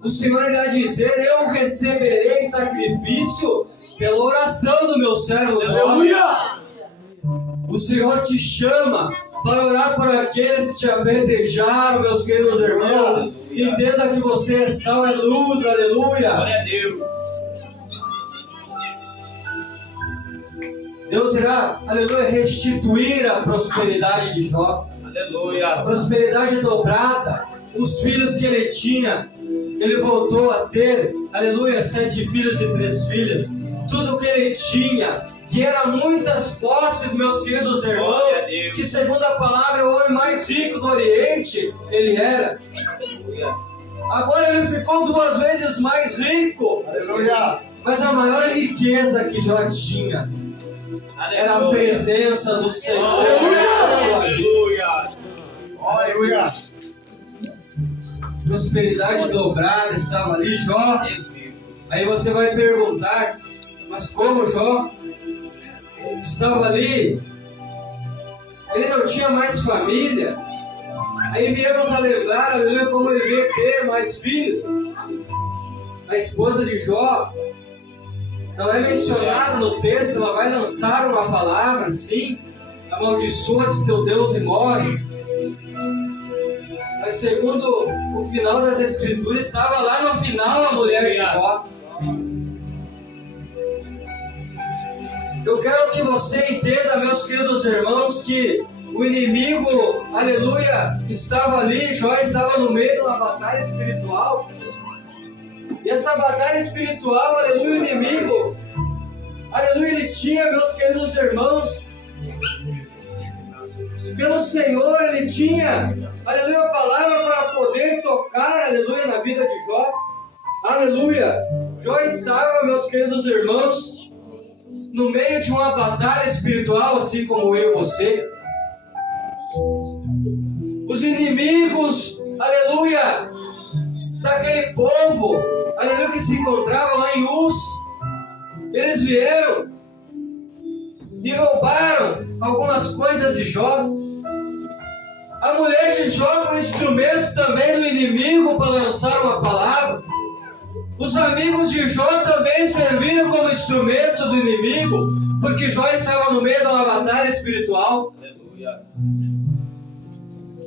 O Senhor irá dizer: eu receberei sacrifício pela oração do meu servo Jó. Aleluia. O Senhor te chama para orar por aqueles que te apedrejaram, meus queridos irmãos. Entenda que você é sal, é luz, aleluia. Glória a Deus. Deus irá, aleluia, restituir a prosperidade de Jó. A Aleluia. prosperidade dobrada, os filhos que ele tinha, ele voltou a ter, aleluia, 7 filhos e 3 filhas. Tudo que ele tinha, que eram muitas posses, meus queridos irmãos, que segundo a palavra, o homem mais rico do Oriente, ele era. Agora ele ficou 2 vezes mais rico. Aleluia. Mas a maior riqueza que Jó tinha era a presença do Senhor. Aleluia. Aleluia. Prosperidade dobrada estava ali, Jó. Aí você vai perguntar, mas como Jó estava ali? Ele não tinha mais família. Aí viemos a lembrar, aleluia, como ele veio ter mais filhos. A esposa de Jó não é mencionada no texto, ela vai lançar uma palavra, sim, amaldiçoa-se teu Deus e morre. Mas segundo o final das Escrituras, estava lá no final a mulher de Jó. Eu quero que você entenda, meus queridos irmãos, que o inimigo, aleluia, estava ali, Jó estava no meio de uma batalha espiritual. E essa batalha espiritual, aleluia, o inimigo, aleluia, ele tinha, meus queridos irmãos, pelo Senhor, ele tinha, aleluia, a palavra para poder tocar, aleluia, na vida de Jó. Aleluia. Jó estava, meus queridos irmãos, no meio de uma batalha espiritual, assim como eu e você. Os inimigos, aleluia, daquele povo, aleluia, que se encontrava lá em Uz, eles vieram e roubaram algumas coisas de Jó. A mulher de Jó foi um instrumento também do inimigo para lançar uma palavra. Os amigos de Jó também serviram como instrumento do inimigo, porque Jó estava no meio de uma batalha espiritual.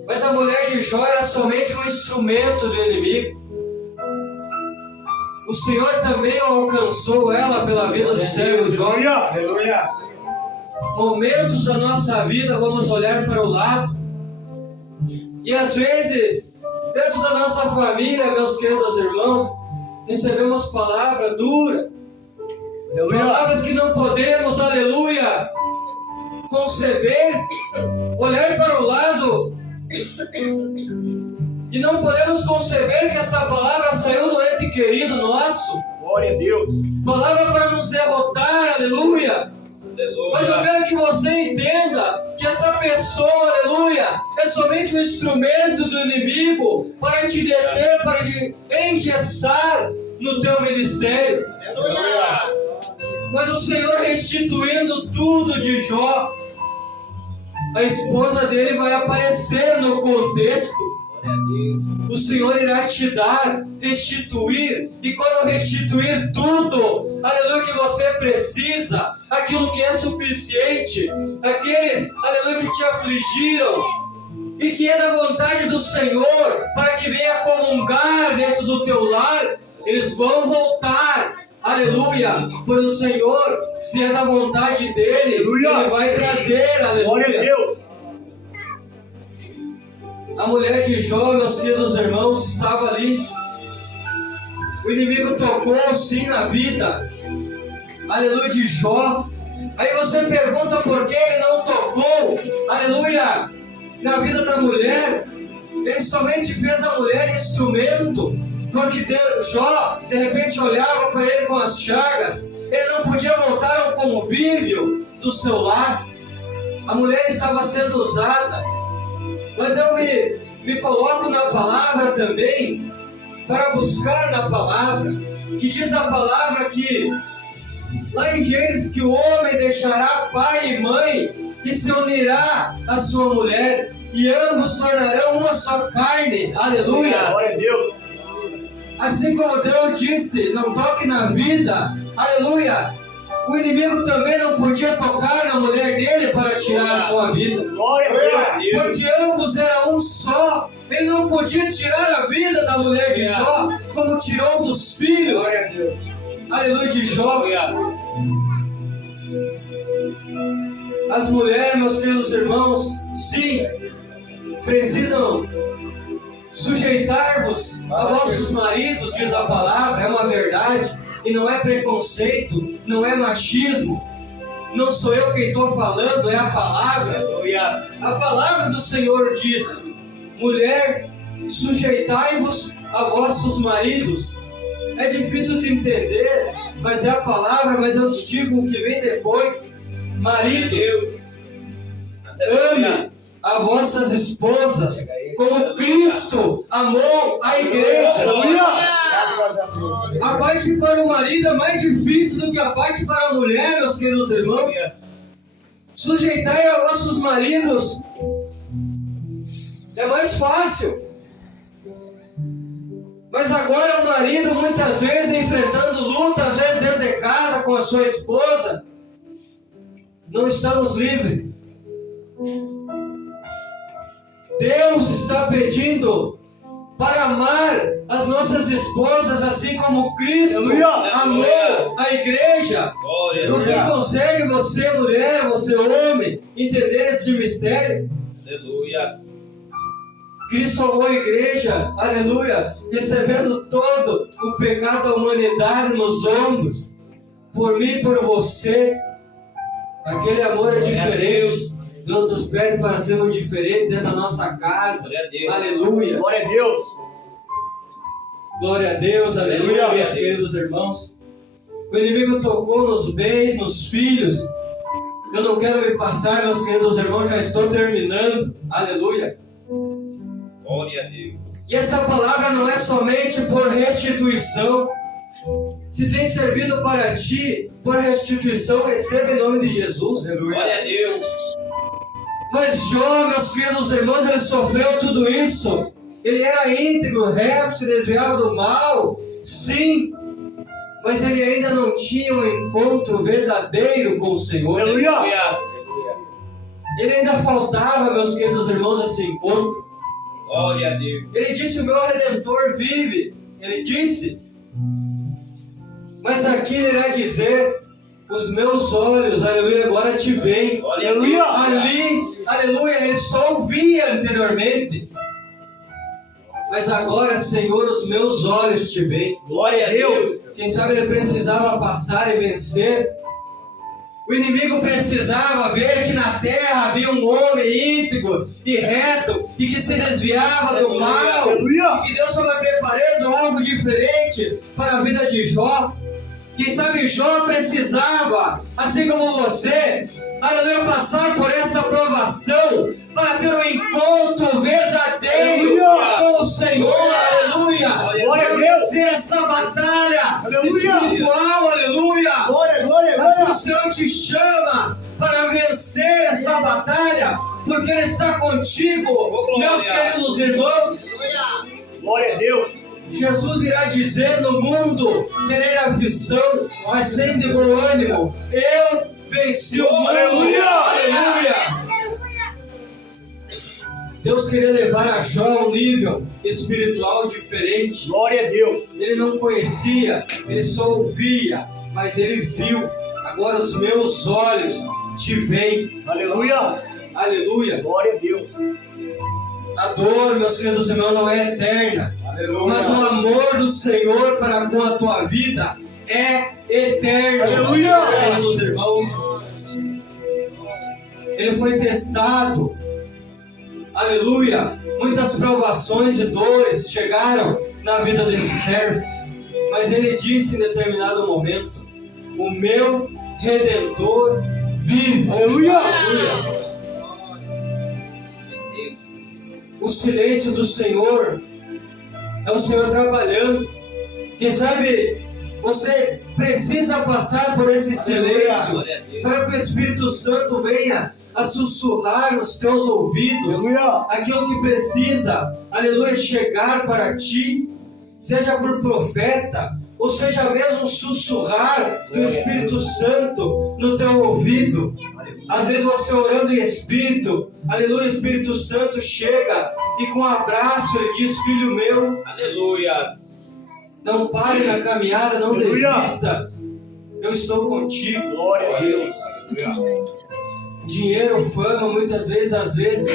Mas a mulher de Jó era somente um instrumento do inimigo. O Senhor também alcançou ela pela vida do servo Jó. Aleluia. Momentos da nossa vida vamos olhar para o lado e às vezes dentro da nossa família, meus queridos irmãos, recebemos palavra dura, palavras que não podemos, aleluia, conceber, olhar para o lado e não podemos conceber que esta palavra saiu do ente querido nosso. Glória a Deus. Palavra para nos derrotar, aleluia. Mas eu quero que você entenda que essa pessoa, aleluia, é somente um instrumento do inimigo para te deter, para te engessar no teu ministério. Aleluia. Mas o Senhor restituindo tudo de Jó, a esposa dele vai aparecer no contexto. O Senhor irá te dar, restituir, e quando restituir tudo, aleluia, que você precisa, aquilo que é suficiente, aqueles, aleluia, que te afligiram, e que é da vontade do Senhor, para que venha comungar dentro do teu lar, eles vão voltar, aleluia, por o Senhor, se é da vontade dele, aleluia, ele vai trazer, aleluia. Glória a Deus. A mulher de Jó, meus queridos irmãos, estava ali. O inimigo tocou sim na vida, aleluia, de Jó. Aí você pergunta por que ele não tocou, aleluia, na vida da mulher. Ele somente fez a mulher instrumento, porque Jó de repente olhava para ele com as chagas. Ele não podia voltar ao convívio do seu lar. A mulher estava sendo usada. Mas eu me coloco na palavra também, para buscar na palavra, que diz a palavra que, lá em Gênesis, que o homem deixará pai e mãe, e se unirá à sua mulher, e ambos tornarão uma só carne, aleluia. Glória a Deus. Assim como Deus disse, não toque na vida, aleluia, o inimigo também não podia tocar na mulher dele para tirar a sua vida. Glória a Deus. Porque ambos eram um só. Ele não podia tirar a vida da mulher de Jó, como tirou dos filhos, aleluia, de Jó. As mulheres, meus queridos irmãos, sim, precisam Sujeitar-vos a vossos maridos, diz a palavra, é uma verdade, e não é preconceito, não é machismo, não sou eu quem estou falando, é a palavra. Aleluia. A palavra do Senhor diz: mulher, sujeitai-vos a vossos maridos. É difícil de entender, mas é a palavra, mas eu te digo o que vem depois. Marido, ame as vossas esposas como Cristo amou a igreja. A parte para o marido é mais difícil do que a parte para a mulher, meus queridos irmãos. Sujeitai a vossos maridos é mais fácil. Mas agora o marido muitas vezes enfrentando luta, às vezes dentro de casa com a sua esposa, não estamos livres. Deus está pedindo para amar as nossas esposas assim como Cristo amou a igreja. Você consegue, você mulher, você homem, entender esse mistério? Aleluia. Cristo amou a igreja, aleluia, recebendo todo o pecado da humanidade nos ombros, por mim e por você. Aquele amor é diferente. Deus nos pede para sermos diferentes dentro da nossa casa. Aleluia. Glória a Deus. Glória a Deus, aleluia, meus queridos irmãos. O inimigo tocou nos bens, nos filhos. Eu não quero me passar, meus queridos irmãos, já estou terminando. Aleluia. Glória a Deus. E essa palavra não é somente por restituição. Se tem servido para ti, por restituição, receba em nome de Jesus. Glória a Deus. Mas Jó, meus queridos irmãos, ele sofreu tudo isso. Ele era íntegro, reto, se desviava do mal, sim. Mas ele ainda não tinha um encontro verdadeiro com o Senhor. Aleluia. Ele ainda faltava, meus queridos irmãos, esse encontro. Glória a Deus. Ele disse: o meu Redentor vive. Ele disse. Mas aqui ele irá dizer: os meus olhos, aleluia, agora te veem. Aleluia. Ali, aleluia, ele só ouvia anteriormente. Mas agora, Senhor, os meus olhos te veem. Glória a Deus. Quem sabe ele precisava passar e vencer. O inimigo precisava ver que na terra havia um homem íntegro e reto e que se desviava do mal. Aleluia. E que Deus estava preparando algo diferente para a vida de Jó. Quem sabe Jó precisava, assim como você, aleluia, passar por essa provação para ter um encontro verdadeiro com o Senhor, aleluia, para vencer essa batalha espiritual, aleluia. Assim o Senhor te chama para vencer esta batalha, porque Ele está contigo, meus queridos irmãos. Glória a Deus. Jesus irá dizer: no mundo terei aflição, mas tem de bom ânimo. Eu venci o mundo. Aleluia. Deus queria levar a Jó a um nível espiritual diferente. Glória a Deus. Ele não conhecia, ele só ouvia, mas ele viu. Agora os meus olhos te veem. Aleluia. Aleluia. Glória a Deus. A dor, meus queridos irmãos, não é eterna. Aleluia. Mas o amor do Senhor para com a tua vida é eterno. Aleluia. Meus queridos irmãos, ele foi testado. Aleluia. Muitas provações e dores chegaram na vida desse servo. Mas ele disse em determinado momento: o meu Redentor vive. Aleluia. Aleluia. O silêncio do Senhor é o Senhor trabalhando. Quem sabe você precisa passar por esse silêncio para que o Espírito Santo venha a sussurrar nos teus ouvidos aquilo que precisa, aleluia, chegar para ti, seja por profeta, ou seja mesmo sussurrar do Espírito Santo no teu ouvido. Às vezes você orando em Espírito, aleluia, o Espírito Santo chega e com um abraço ele diz: filho meu, aleluia, não pare na caminhada, não desista, eu estou contigo. Glória a Deus. Dinheiro, fama, muitas vezes, às vezes,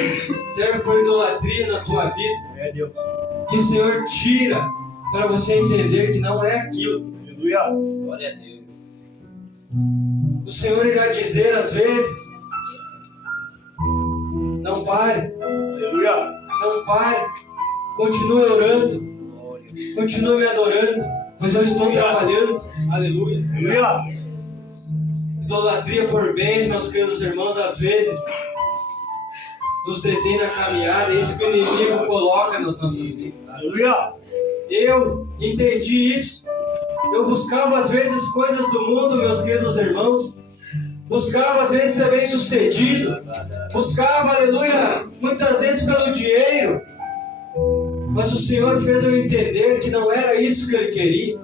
serve por idolatria na tua vida. É Deus. E o Senhor tira para você entender que não é aquilo. Aleluia. Glória a Deus. O Senhor irá dizer às vezes: não pare, Aleluia. não pare, continue orando, continue me adorando, pois eu estou trabalhando. Aleluia. Aleluia. Idolatria por bens, meus queridos irmãos, às vezes nos detém na caminhada. É isso que o inimigo coloca nas nossas vidas. Aleluia. Eu entendi isso. Eu buscava às vezes coisas do mundo, meus queridos irmãos. Buscava às vezes ser bem sucedido. Buscava, aleluia, muitas vezes pelo dinheiro. Mas o Senhor fez eu entender que não era isso que Ele queria.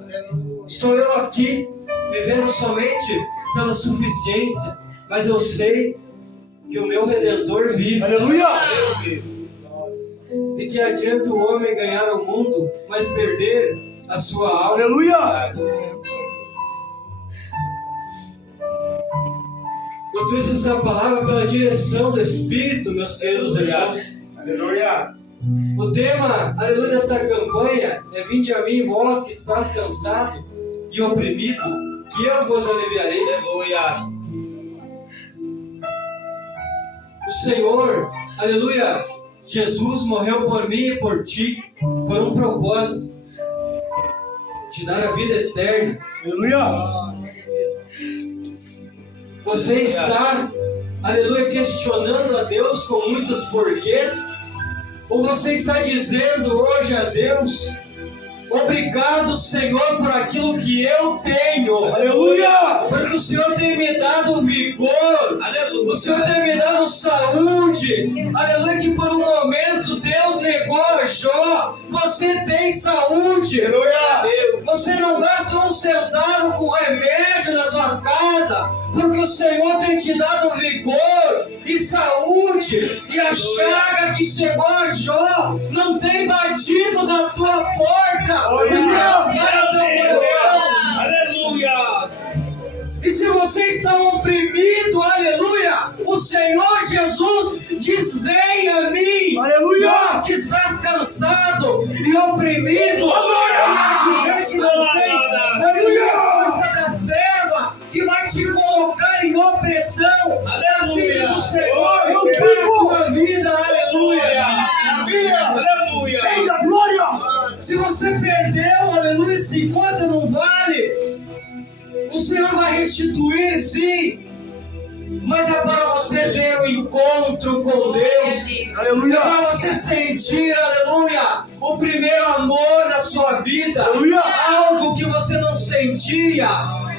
Estou eu aqui, vivendo somente pela suficiência. Mas eu sei que o meu Redentor vive. Aleluia. E que adianta o homem ganhar o mundo, mas perder a sua alma. Aleluia. Eu trouxe essa palavra pela direção do Espírito, meus queridos irmãos. Aleluia. O tema, aleluia, desta campanha é: vinde a mim, vós que estás cansado e oprimido, que eu vos aliviarei. Aleluia. O Senhor, aleluia, Jesus morreu por mim e por ti, por um propósito: te dar a vida eterna. Aleluia. Você está, aleluia, questionando a Deus com muitos porquês? Ou você está dizendo hoje a Deus: obrigado, Senhor, por aquilo que eu tenho. Aleluia. Porque o Senhor tem me dado vigor. Aleluia. O Senhor tem me dado saúde. Aleluia, que por um momento Deus negou a Jó. Você tem saúde. Aleluia. Você não gasta um centavo com remédio na tua casa, porque o Senhor tem te dado vigor e saúde. E a chaga que chegou a Jó não tem batido na tua porta. Aleluia. E se você está oprimido, aleluia, o Senhor Jesus diz: vem a mim. Aleluia. Vós que estás cansado e oprimido. Aleluia. Que não tem, aleluia, força das trevas que vai te colocar em opressão. Assim diz o Senhor para a tua vida. Aleluia. Aleluia. Venha glória. Se você perdeu, aleluia, se encontra num vale, o Senhor vai restituir, sim. Mas é para você ter um encontro com Deus. É Aleluia. para você sentir, aleluia, o primeiro amor da sua vida. Aleluia. Algo que você não sentia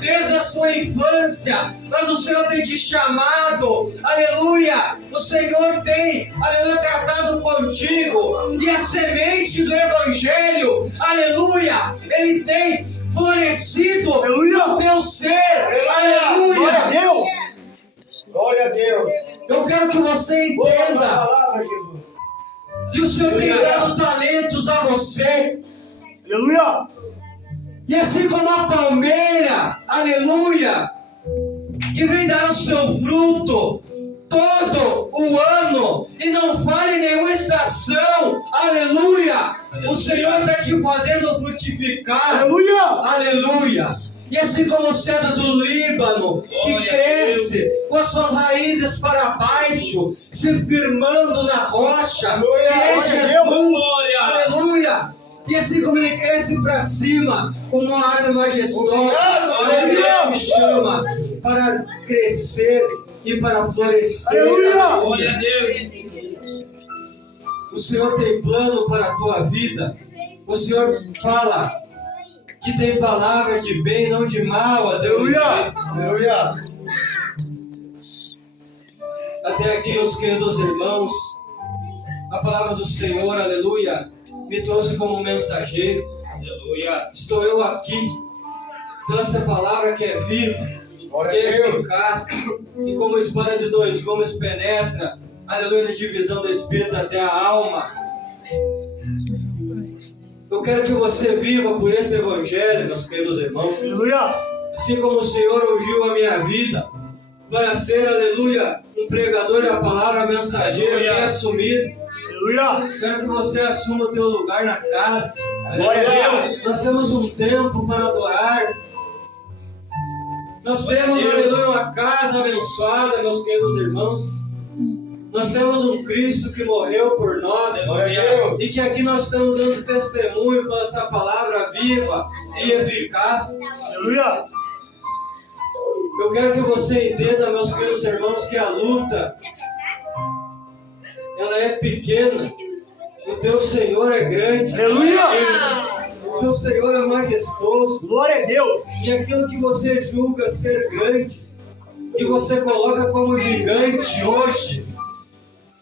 desde a sua infância. Mas o Senhor tem te chamado, aleluia. O Senhor tem, aleluia, tratado contigo. E a semente do Evangelho, aleluia, Ele tem florescido Aleluia. no teu ser. Glória a Aleluia. Deus. Glória a Deus. Eu quero que você entenda Palavra, Jesus. que o Senhor tem dado talentos a você. Aleluia. E assim como a palmeira, aleluia, que vem dar o seu fruto todo o ano e não falha em nenhuma estação, aleluia, o Senhor está te fazendo frutificar, Aleluia. aleluia. E assim como o cedro do Líbano, que Glória a cresce com as suas raízes para baixo, se firmando na rocha, Aleluia. que é Glória a Jesus, Deus. Glória. aleluia. E assim como ele cresce para cima, como uma árvore majestosa, o Senhor te chama para crescer e para florescer. Aleluia. Glória a Deus. O Senhor tem plano para a tua vida. O Senhor fala que tem palavra de bem, não de mal, a Deus. Aleluia. Aleluia. Até aqui, meus queridos irmãos, a palavra do Senhor, aleluia, me trouxe como mensageiro. Aleluia. Estou eu aqui, pela essa palavra que é viva, que é eficaz, e como espada de dois gumes penetra, aleluia, na divisão do Espírito até a alma. Eu quero que você viva por este Evangelho, meus queridos irmãos. Aleluia. Assim como o Senhor ungiu a minha vida para ser, aleluia, um pregador da palavra, mensageiro, Aleluia. bem assumido. Aleluia. Quero que você assuma o teu lugar na casa. Glória a Deus. Nós temos um tempo para adorar. Nós temos, aleluia, uma casa abençoada, meus queridos irmãos. Nós temos um Cristo que morreu por nós. Glória a Deus. E que aqui nós estamos dando testemunho para essa palavra viva e eficaz. Aleluia. Eu quero que você entenda, meus queridos irmãos, que a luta ela é pequena. O teu Senhor é grande. Aleluia. O teu Senhor é majestoso. Glória a Deus. E aquilo que você julga ser grande, que você coloca como gigante hoje,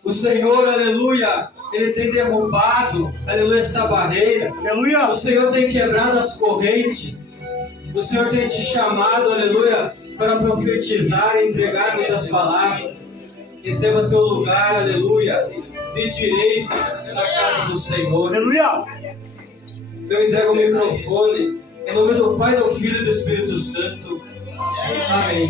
o Senhor, aleluia, Ele tem derrubado, aleluia, esta barreira. Aleluia. O Senhor tem quebrado as correntes. O Senhor tem te chamado, aleluia, para profetizar e entregar muitas palavras. Receba teu lugar, aleluia, de direito na casa do Senhor. Aleluia. Eu entrego o microfone em nome do Pai, do Filho e do Espírito Santo. Amém.